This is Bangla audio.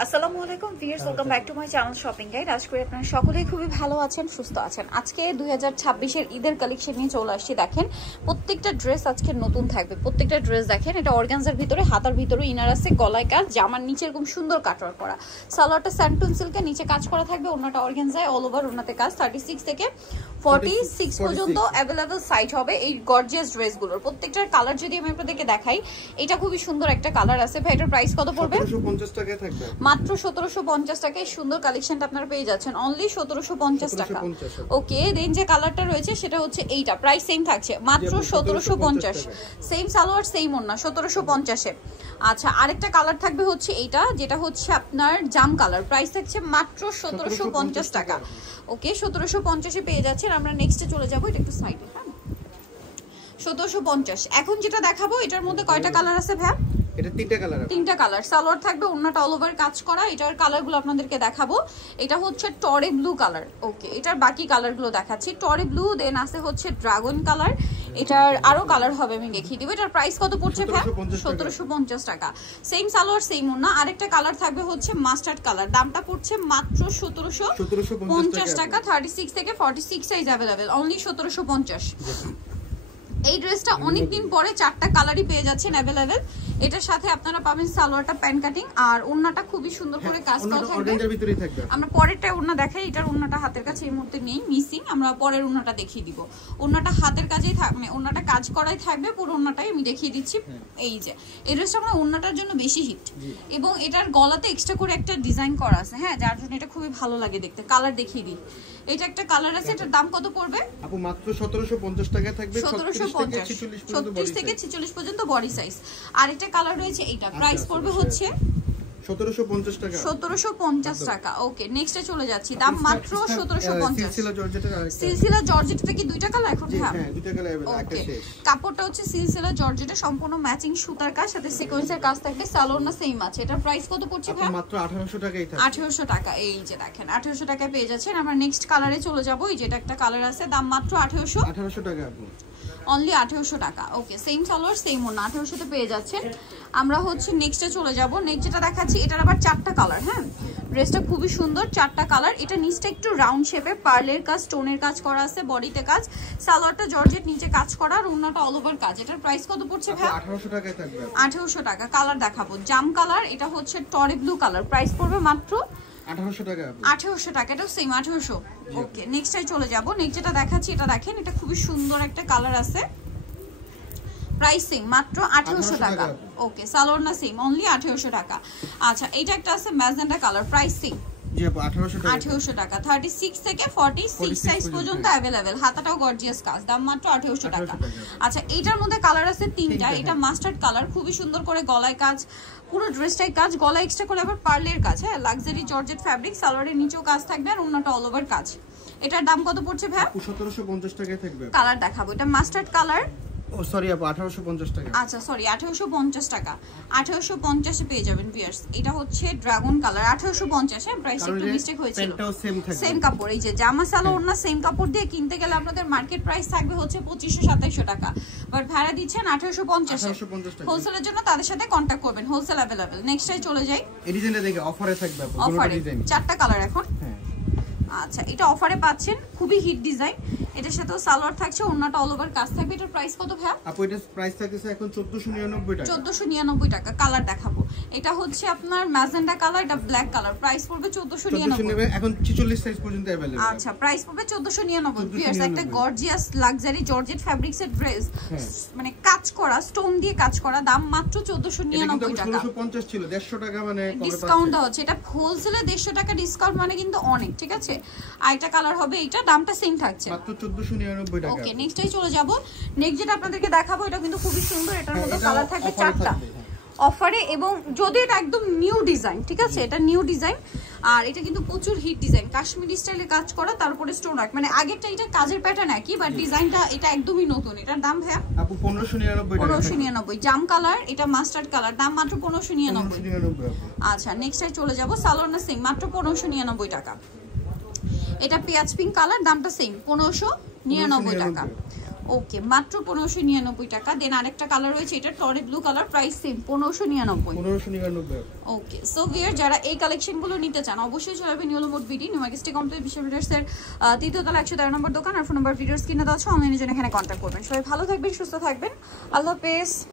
আসসালামু আলাইকুম viewers, welcome back to my channel shopping guide. আশা করি আপনারা সকলেই খুবই ভালো আছেন, সুস্থ আছেন। আজকে 2026 এর ঈদের কালেকশন নিয়ে চলে আসছি। দেখেন প্রত্যেকটা ড্রেস আজকে নতুন থাকবে। প্রত্যেকটা ড্রেস দেখেন, এটা অর্গানজার ভিতরে, হাতার ভিতরে ইনার আছে, গলায় কাজ, জামার নিচে এরকম সুন্দর কাটওয়ার্ক করা, সালোয়ারটা স্যান্টুন সিল্কের নিচে কাজ করা থাকবে, ওনাটা অর্গানজায় অল ওভার ওনাতে কাজ। 36 থেকে 46 পর্যন্ত অ্যাভেলেবল সাইজ হবে এই গর্জিয়াস ড্রেসগুলোর। প্রত্যেকটার কালার যদি আমি আপনাদেরকে দেখাই, এটা খুবই সুন্দর একটা কালার আছে। ভাই এটার প্রাইস কত পড়বে? 1750 টাকায় থাকবে, মাত্র 1750 টাকায় সুন্দর কালেকশনটা আপনারা পেয়ে যাচ্ছেন অনলি 1750 টাকা। ওকে, দেন যে কালারটা রয়েছে সেটা হচ্ছে এইটা, প্রাইস সেম থাকছে মাত্র 1750। সেম সালোয়ার সেম ওন্না 1750 এ। আচ্ছা, আরেকটা কালার থাকবে হচ্ছে এইটা, যেটা হচ্ছে আপনার জাম কালার, প্রাইস থাকছে মাত্র 1750 টাকা। ওকে, 1750 এ পেয়ে যাচ্ছেন। আমরা নেক্সটে চলে যাবো, এটা একটু সাইডে, হ্যাঁ 1750। এখন যেটা দেখাবো এটার মধ্যে কয়টা কালার আছে ভাই? এটা তিনটা কালার, সালোয়ার থাকবে, ওন্নাটা অল ওভার কাজ করা। এটার কালারগুলো আপনাদেরকে দেখাবো। এটা হচ্ছে টরে ব্লু কালার। ওকে, এটার বাকি কালারগুলো দেখাচ্ছি। টরে ব্লু, দেন আছে হচ্ছে ড্রাগন কালার, এটার আরো কালার হবে, আমি দেখিয়ে দিব। এটার প্রাইস কত পড়ছে ভাই? 1750 টাকা। সেম সালোয়ার সেম ওন্না। আরেকটা কালার থাকবে হচ্ছে মাস্টার্ড কালার, দামটা পড়ছে মাত্র 1750 টাকা। 36 থেকে 46 সাইজ अवेलेबल, অনলি 1750। এই ড্রেসটা অনেকদিন পরে চারটা কালারই পেয়ে যাচ্ছেন अवेलेबल। এটার সাথে আপনারা পাবেন সালোয়ারটা প্যান কাটিং, আর ওন্নাটা খুবই সুন্দর করে কাজ করা থাকবে। আমরা পরেরটা ওন্না দেখাই, এটার ওন্নাটা হাতের কাছে এই মুহূর্তে নেই, মিসিং। আমরা পরের ওন্নাটা দেখিয়ে দিব। ওন্নাটা হাতের কাছেই থাকবে, ওন্নাটা কাজ করাই থাকবে, পুরো ওন্নাটাই আমি দেখিয়ে দিচ্ছি। এই যে এই ড্রেসটা আমরা ওন্নাটার জন্য বেশি হিট, এবং এটার গলাতে এক্সট্রা করে একটা ডিজাইন করা আছে, হ্যাঁ, যার জন্য এটা খুবই ভালো লাগে দেখতে। কালার দেখিয়ে দিই। এটা একটা কালার আছে, এটার দাম কত পড়বে? আপু মাত্র 1750 টাকায় থাকবে। 36 থেকে 46 পর্যন্ত বডি সাইজ। আর একটা কালার রয়েছে, এইটা প্রাইস পড়বে হচ্ছে 1750 টাকা। 1750 টাকা। ওকে, নেক্সটে চলে যাচ্ছি, দাম মাত্র 1750। সিলসিলা জর্জেটটা কি দুইটা কালার এখন? হ্যাঁ, দুইটা কালার अवेलेबल, একটা শেষ। কাপড়টা হচ্ছে সিলসিলা জর্জেটে, সম্পূর্ণ ম্যাচিং সুতার কাজ, সাথে সিকোয়েন্সের কাজ থাকবে, সালোয়ারটা সেম আছে। এটার প্রাইস কত পড়ছে ভাই? মাত্র 1800 টাকায় থাকবে। 1800 টাকা। এই যে দেখেন 1800 টাকায় পেয়ে যাচ্ছেন। আমরা নেক্সট কালারে চলে যাব। এই যে এটা একটা কালার আছে, দাম মাত্র 1800 টাকা আপু, অনলি 1800 টাকা। ওকে, সেম সালোয়ার সেম ওন্না, 1800 তে পেয়ে যাচ্ছেন। আমরা হচ্ছে নেক্সটে চলে যাব। নেক্সট যেটা দেখাচ্ছি, এটার আবার চারটা কালার, হ্যাঁ, ড্রেসটা খুবই সুন্দর, চারটা কালার। এটা নিচটা একটু রাউন্ড শেপে, পার্লের কাজ, স্টোনের কাজ করা আছে, বডিতে কাজ, সালোয়ারটা জর্জেট, নিচে কাজ করা, আর ওন্নাটা অল ওভার কাজ। এটার প্রাইস কত পড়ছে ভাই? 1800 টাকায় থাকবে। 1800 টাকা। কালার দেখাবো, জাম কালার, এটা হচ্ছে টরে ব্লু কালার, প্রাইস পড়বে মাত্র 1800 টাকা। 1800 টাকা, এটাও সেম 1800। ওকে, নেক্সটটাই চলে যাব। নেক্সট যেটা দেখাচ্ছি, এটা দেখেন, এটা খুবই সুন্দর একটা কালার আছে, প্রাইস সেম মাত্র 1800 টাকা। ওকে, সালোয়ার না সেম, অনলি 1800 টাকা। আচ্ছা, এটা একটা আছে ম্যাজেন্টা কালার, প্রাইস সেম জি আপু 1800 টাকা। 36 থেকে 46 সাইজ পর্যন্ত अवेलेबल, হাতাটাও গর্জিয়াস কাজ, দাম মাত্র 1800 টাকা। আচ্ছা, এইটার মধ্যে কালার আছে তিনটা। এটা মাস্টার্ড কালার, খুবই সুন্দর করে গলায় কাজ, পুরো ড্রেসটাই কাজ, গলায় এক্সট্রা করে আবার পার্লের কাজ, হ্যাঁ, লাক্সারি জর্জেট ফ্যাব্রিক, সালোয়ারের নিচেও কাজ থাকবে, আর ওন্নাটা অল ওভার কাজ। এটার দাম কত পড়ছে ভাই? 1750 টাকায় থাকবে। কালার দেখাবো, এটা মাস্টার্ড কালার। ও সরি আপু, 1850 টাকা। আচ্ছা সরি, 1850 টাকা। 1850 এ পেয়ে যাবেন ভিউয়ার্স। এটা হচ্ছে ড্রাগন কালার, 1850। হ্যাঁ, প্রাইস একটু মিস্টেক হয়েছিল, প্যান্টটাও সেম থাকবে, সেম কাপড়। এই যে জামা সালোয়ার ওন্না সেম কাপড় দিয়ে কিনতে গেলে আপনাদের মার্কেট প্রাইস থাকবে হচ্ছে 2500-2700 টাকা, বাট ভাড়া দিচ্ছেন 1850 টাকা। হোলসেলের জন্য তাদের সাথে কন্টাক্ট করবেন, হোলসেল अवेलेबल। নেক্সটে চলে যাই। এই ডিজাইনটা দেখে অফারে থাকবে আপু, অফারে চারটা কালার এখন। হ্যাঁ, আচ্ছা, এটা অফারে পাচ্ছেন, খুবই হিট ডিজাইন। এটার সাথেও সালোয়ার থাকছে, ওন্নাটা অল ওভার কাজ থাকবে। এটার প্রাইস কত ভাই? আপু এটার প্রাইস থাকছে এখন 1499 টাকা। 1499 টাকা। কালার দেখাবো, এটা হচ্ছে আপনার ম্যাজেন্টা কালার, এটা ব্ল্যাক কালার, প্রাইস পড়বে 1499। এখন 46 সাইজ পর্যন্ত अवेलेबल। আচ্ছা, প্রাইস পড়বে 1499। ভিউয়ার্স, একটা গর্জিয়াস লাক্সারি জর্জেট ফ্যাব্রিক্স এর ড্রেস, মানে কাজ করা, স্টোন দিয়ে কাজ করা, দাম মাত্র 1499 টাকা। 1650 ছিল, 150 টাকা মানে ডিসকাউন্ট দেওয়া হচ্ছে। এটা হোলসেলে 150 টাকা ডিসকাউন্ট, মানে কিন্তু অনেক, ঠিক আছে। আর একটা কালার হবে, এটা দামটা সেম থাকছে মাত্র 1499 টাকা। ওকে, নেক্সটটাই চলে যাব। নেক্সট যেটা আপনাদেরকে দেখাবো, এটা কিন্তু খুবই সুন্দর। এটার মধ্যে কালার থাকবে চারটা অফারে, এবং যদি এটা একদম নিউ ডিজাইন, ঠিক আছে, এটা নিউ ডিজাইন। আর এটা কিন্তু প্রচুর হিট ডিজাইন, কাশ্মীরি স্টাইলে কাজ করা, তারপরে স্টোন ওয়ার্ক, মানে আগেরটা এটা কাজের প্যাটার্ন একই, বাট ডিজাইনটা এটা একদমই নতুন। এটার দাম ভাইয়া আপু 1599 টাকা। 1599। জাম কালার, এটা মাস্টার্ড কালার, দাম মাত্র 1599। আচ্ছা, নেক্সটটাই চলে যাব। সালোয়ার না সেম, মাত্র 1599 টাকা। এটা পেঁয়াজ পিঙ্ক কালার, দামটা সেম 1599 টাকা। ওকে মাত্র 1599 টাকা। দেন আরেকটা কালার রয়েছে, এটা টরে blue colour, price same 1599। 1599। Okay so viewer যারা এই কালেকশনগুলো নিতে চান অবশ্যই চলে আসবেন new mode BD, new market complex, বিশ্ববিদ্যালয়ের তৃতীয়তলা 113 নম্বর দোকান। আর ফোন নাম্বার ভিডিওস কিনে দেওয়া আছে, অনলাইনে জন্য এখানে কন্ট্যাক্ট করবেন। সবাই ভালো থাকবেন, সুস্থ থাকবেন, আল্লাহ হাফেজ।